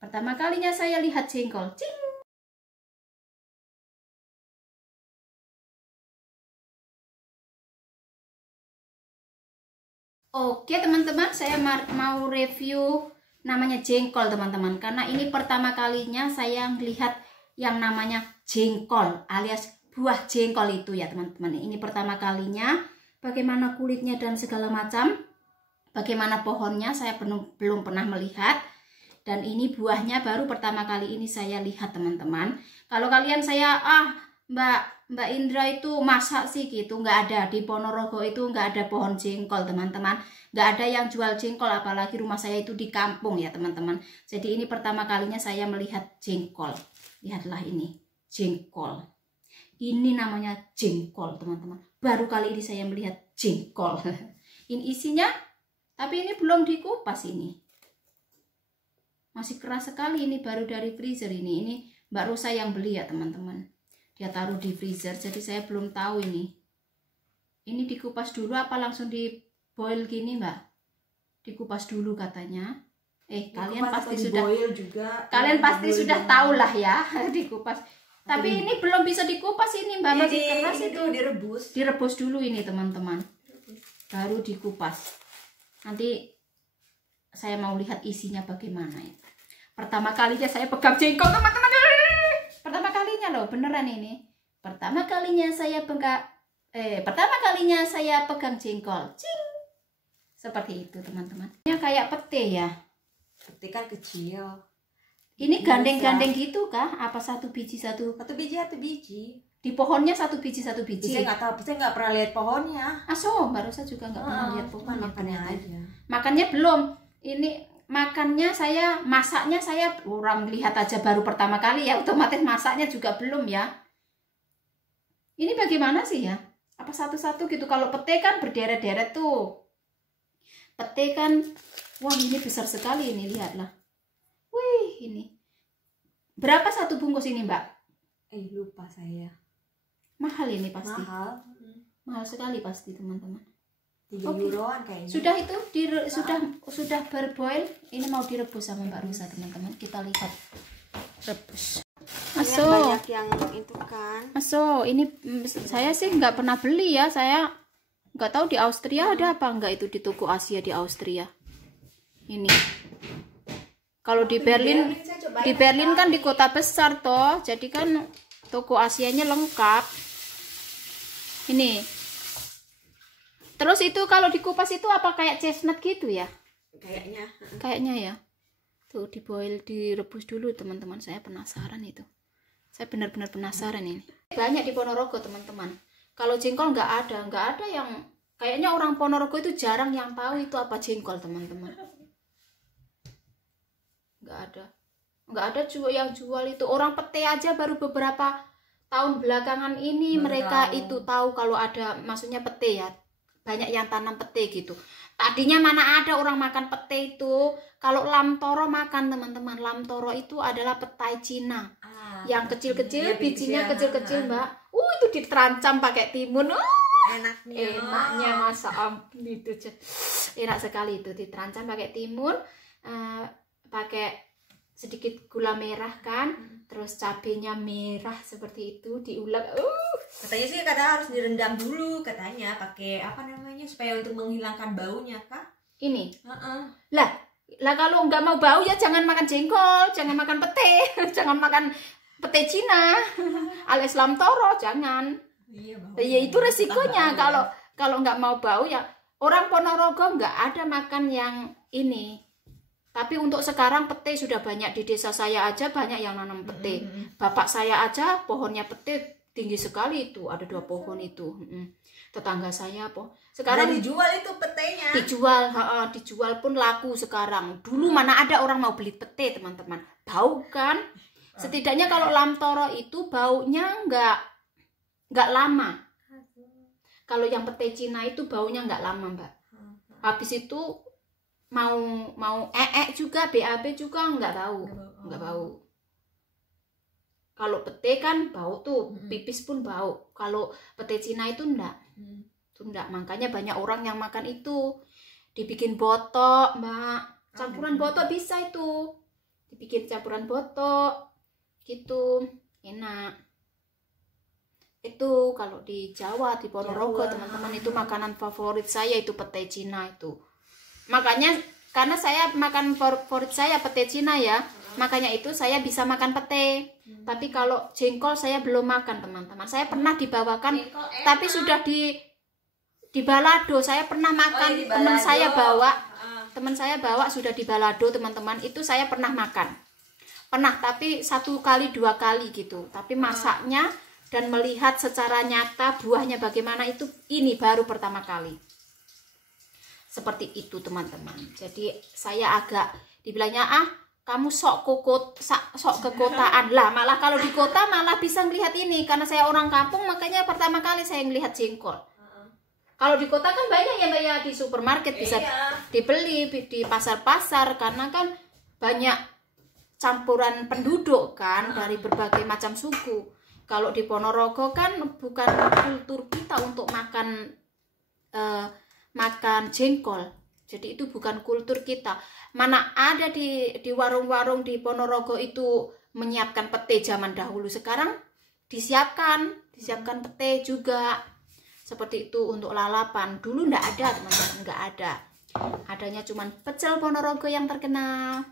Pertama kalinya saya lihat jengkol. Cing. Oke teman-teman, saya mau review namanya jengkol teman-teman. Karena ini pertama kalinya saya melihat yang namanya jengkol alias buah jengkol itu ya teman-teman. Ini pertama kalinya, bagaimana kulitnya dan segala macam, bagaimana pohonnya saya belum pernah melihat. Dan ini buahnya baru pertama kali ini saya lihat teman-teman. Kalau kalian Mbak Indra itu masa sih gitu, nggak ada di Ponorogo itu, nggak ada pohon jengkol teman-teman, nggak ada yang jual jengkol, apalagi rumah saya itu di kampung ya teman-teman. Jadi ini pertama kalinya saya melihat jengkol. Lihatlah ini jengkol, ini namanya jengkol teman-teman, baru kali ini saya melihat jengkol. Ini isinya, tapi ini belum dikupas, ini masih keras sekali, ini baru dari freezer. Ini Mbak Rosa yang beli ya teman-teman, dia taruh di freezer, jadi saya belum tahu ini dikupas dulu apa langsung di boil gini Mbak. Dikupas dulu katanya. Kalian pasti sudah juga, kalian pasti sudah tahu lah ya. Dikupas, tapi ini belum bisa dikupas ini Mbak, masih keras. Itu direbus dulu ini teman-teman, baru dikupas. Nanti saya mau lihat isinya bagaimana ya. Pertama kalinya saya pegang jengkol teman-teman. Pertama kalinya loh, beneran ini. Pertama kalinya saya pegang jengkol. Cing. Seperti itu teman-teman. Ini kayak pete ya. Pete kan kecil. Ini gandeng-gandeng gitu kah? Apa satu biji? Satu biji. Di pohonnya satu biji? Saya nggak tahu, saya nggak pernah lihat pohonnya. Mbak Rosa juga nggak pernah lihat pohonnya. Makannya aja. Makannya belum. Ini makannya masaknya saya orang lihat aja baru pertama kali ya, otomatis masaknya juga belum ya. Ini bagaimana sih ya? Apa satu-satu gitu? Kalau pete kan berderet-deret tuh. Pete kan, wah ini besar sekali ini, lihatlah. Wih, ini. Berapa satu bungkus ini Mbak? Lupa saya. Mahal ini pasti. Mahal sekali pasti teman-teman. 3 euroan kayaknya. Sudah itu sudah berboil. Ini mau direbus sama Mbak Rosa teman-teman. Kita lihat rebus. Banyak yang itu kan. Ini saya sih nggak pernah beli ya. Saya nggak tahu di Austria ada apa enggak itu, di toko Asia di Austria. Ini. Kalau di Berlin kan di kota besar toh. Jadi kan toko Asianya lengkap. Ini. Terus itu kalau dikupas itu apa kayak chestnut gitu ya? Kayaknya ya. Tuh diboil, direbus dulu teman-teman. Saya penasaran itu. Saya benar-benar penasaran ini. Banyak di Ponorogo teman-teman. Kalau jengkol nggak ada yang, kayaknya orang Ponorogo itu jarang yang tahu itu apa jengkol teman-teman. Nggak ada juga yang jual itu. Orang pete aja baru beberapa tahun belakangan ini mereka itu tahu kalau ada, maksudnya pete ya. Banyak yang tanam pete gitu. Tadinya mana ada orang makan pete itu. Kalau lam toro makan teman-teman. Lam toro itu adalah petai Cina. Yang kecil-kecil, bijinya kecil-kecil Mbak. Itu diterancam pakai timun. Enaknya masa ampun itu. Enak sekali itu, diterancam pakai timun. Pakai sedikit gula merah kan, terus cabenya merah seperti itu, diulek. Katanya sih harus direndam dulu katanya, pakai apa namanya, supaya untuk menghilangkan baunya kah? Ini. Lah kalau nggak mau bau ya jangan makan jengkol, jangan makan pete, jangan makan pete Cina, alias lam toro, jangan. Iya itu resikonya kalau nggak mau bau ya. Orang Ponorogo nggak ada makan yang ini. Tapi untuk sekarang pete sudah banyak di desa saya aja, banyak yang nanam pete. Bapak saya aja pohonnya pete tinggi sekali itu, ada 2 pohon itu. Tetangga saya sekarang dijual itu petenya. Dijual pun laku sekarang. Dulu mana ada orang mau beli pete teman-teman. Bau kan? Setidaknya kalau lam toro itu baunya nggak lama. Kalau yang pete Cina itu baunya nggak lama Mbak. Habis itu mau juga, BAB juga nggak bau. Kalau pete kan bau tuh, pipis pun bau. Kalau pete Cina itu enggak. Makanya banyak orang yang makan itu. Dibikin botok Mbak, campuran botok bisa itu. dibikin campuran botok gitu, enak. Itu kalau di Jawa, di Ponorogo teman-teman, itu makanan favorit saya itu pete Cina itu. Makanya karena saya makan favorit saya pete Cina ya, makanya itu saya bisa makan pete. Tapi kalau jengkol saya belum makan teman-teman. Saya pernah dibawakan, tapi sudah di balado. Saya pernah makan, teman saya bawa sudah di balado teman-teman. Itu saya pernah makan. Pernah, tapi 1 kali 2 kali gitu. Tapi masaknya dan melihat secara nyata buahnya bagaimana itu ini baru pertama kali. Seperti itu teman-teman. Jadi saya agak dibilangnya kamu sok kekotaan lah. Malah kalau di kota malah bisa melihat ini, karena saya orang kampung makanya pertama kali saya melihat jengkol. Kalau di kota kan banyak ya Mbak ya, di supermarket bisa dibeli di pasar-pasar, karena kan banyak campuran penduduk kan dari berbagai macam suku. Kalau di Ponorogo kan bukan kultur kita untuk makan jengkol. Jadi itu bukan kultur kita. Mana ada di warung-warung di Ponorogo itu menyiapkan pete zaman dahulu. Sekarang disiapkan pete juga. Seperti itu untuk lalapan. Dulu enggak ada teman-teman, enggak ada. Adanya cuman pecel Ponorogo yang terkenal.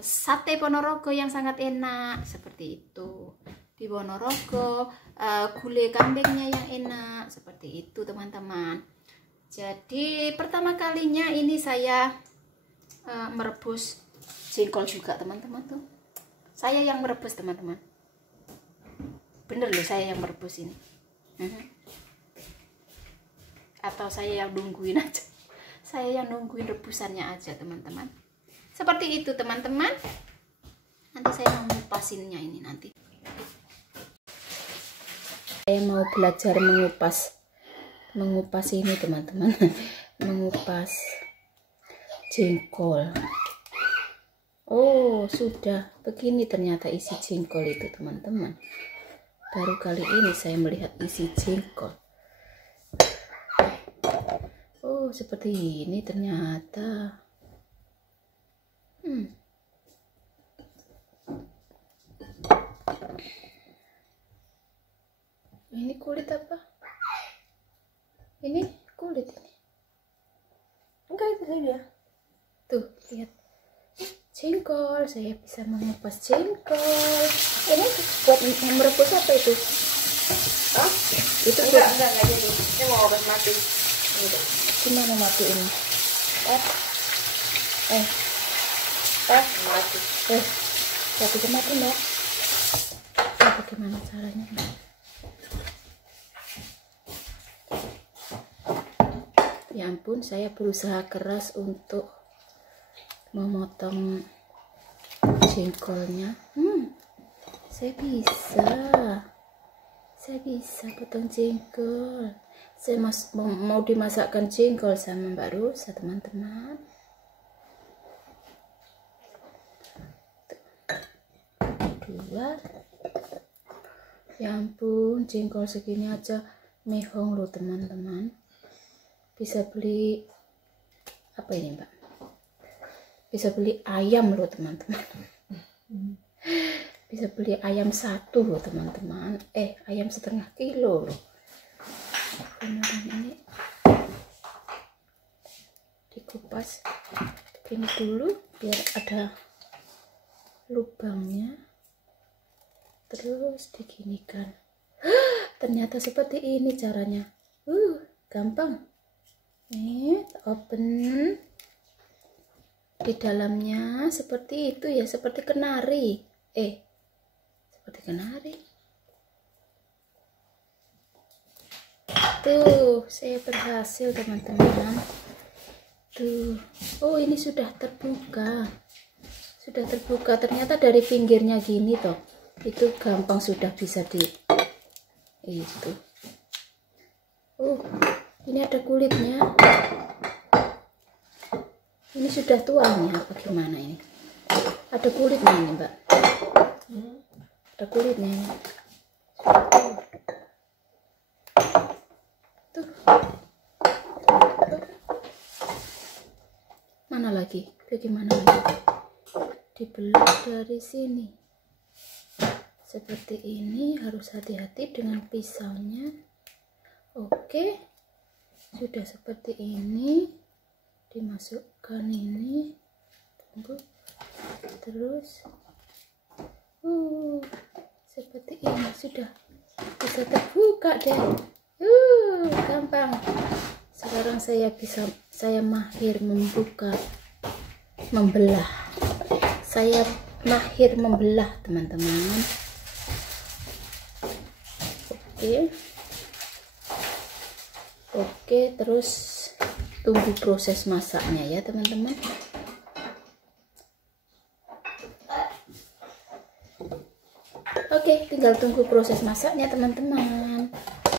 Sate Ponorogo yang sangat enak. Seperti itu. Di Ponorogo gulai kambingnya yang enak, seperti itu teman-teman. Jadi pertama kalinya ini saya merebus jengkol juga teman-teman tuh. Saya yang merebus teman-teman. Bener loh, saya yang merebus ini. Atau saya yang nungguin aja. Saya yang nungguin rebusannya aja teman-teman. Seperti itu teman-teman. Nanti saya mau ngupasinnya ini nanti. Saya mau belajar mengupas ini teman-teman. Mengupas jengkol. Oh sudah begini ternyata isi jengkol itu teman-teman. Baru kali ini saya melihat isi jengkol. Oh seperti ini ternyata. Ini kulit apa? Ini kulit ini. Enggak, itu dia. Tuh, lihat. Jengkol, saya bisa mengupas jengkol. Ini buat merebus apa itu? Hah? Itu enggak jadi. Ini mau obat mati. Gimana mati ini? Mati. Jadi mati Mbak. Bagaimana caranya Mbak? Ya ampun, saya berusaha keras untuk memotong jengkolnya. Saya bisa potong jengkol. Saya mau dimasakkan jengkol sama Mbak Rosa teman-teman. Dua. Ya ampun, jengkol segini aja mehong loh teman-teman. Bisa beli apa ini Mbak? Bisa beli ayam loh teman-teman. Bisa beli ayam 1 loh teman-teman. Ayam 1,5 kilo loh. Kemudian ini dikupas begini dulu biar ada lubangnya. Terus diginikan. Ternyata seperti ini caranya. Gampang. Open. Di dalamnya seperti itu ya, seperti kenari. Seperti kenari. Tuh, saya berhasil teman-teman. Tuh. Oh, ini sudah terbuka. Sudah terbuka. Ternyata dari pinggirnya gini toh. Itu gampang sudah bisa di itu. Ini ada kulitnya. Ini sudah tuanya apa gimana ini? Ada kulitnya ini Mbak. Ada kulitnya ini. Tuh. Mana lagi? Bagaimana lagi? dibelah dari sini seperti ini. Harus hati-hati dengan pisaunya. Oke, sudah seperti ini. Dimasukkan ini, tunggu, terus seperti ini sudah bisa terbuka deh. Gampang. Sekarang saya mahir membelah. Saya mahir membelah, teman-teman. Oke, terus tunggu proses masaknya ya, teman-teman. Oke, tinggal tunggu proses masaknya, teman-teman.